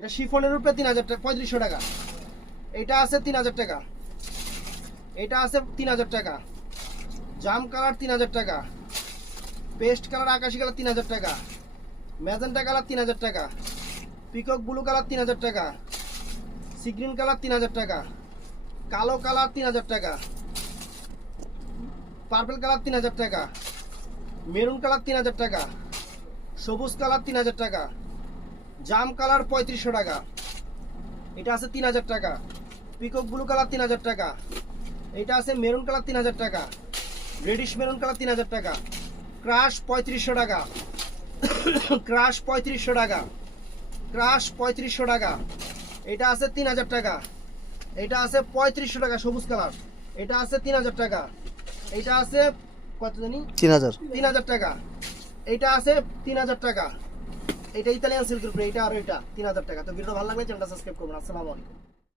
এটা শিফনের উপরে 3000 টাকা, 3500 টাকা। এটা আছে 3000 টাকা। এটা আছে 3000 টাকা। জাম কালার 3000 টাকা। পেস্ট কালার আকাশি কালার 3000 টাকা। ম্যাজেন্টা কালার 3000 টাকা। পিকক ব্লু কালার 3000 টাকা। সি গ্রিন কালার 3000 টাকা। কালো কালার 3000 টাকা। পার্পল কালার 3000 টাকা। মেরুন কালার 3000 টাকা। সবুজ কালার 3000 টাকা। জাম কালার 3500 টাকা। এটা আছে 3000 টাকা। পিকক ব্লু কালার 3000 টাকা। এটা আছে মেরুন কালার 3000 টাকা। রেডিশ মেরুন কালার 3000 টাকা। ক্রাশ 3500 টাকা। ক্রাশ 3500 টাকা। ক্রাশ 3500 টাকা। এটা আছে 3000 টাকা। এটা আছে 3500 টাকা সবুজ কালার। এটা আছে 3000 টাকা। এটা আছে কত জানি 3000 টাকা। এটা আছে 3000 টাকা। এটা ইতালিয়ান সিল্কের উপরে, এটা আর এটা 3000 টাকা। তো ভিডিও ভালো লাগলে চ্যানেলটা সাবস্ক্রাইব করবেন। আসসালামু আলাইকুম।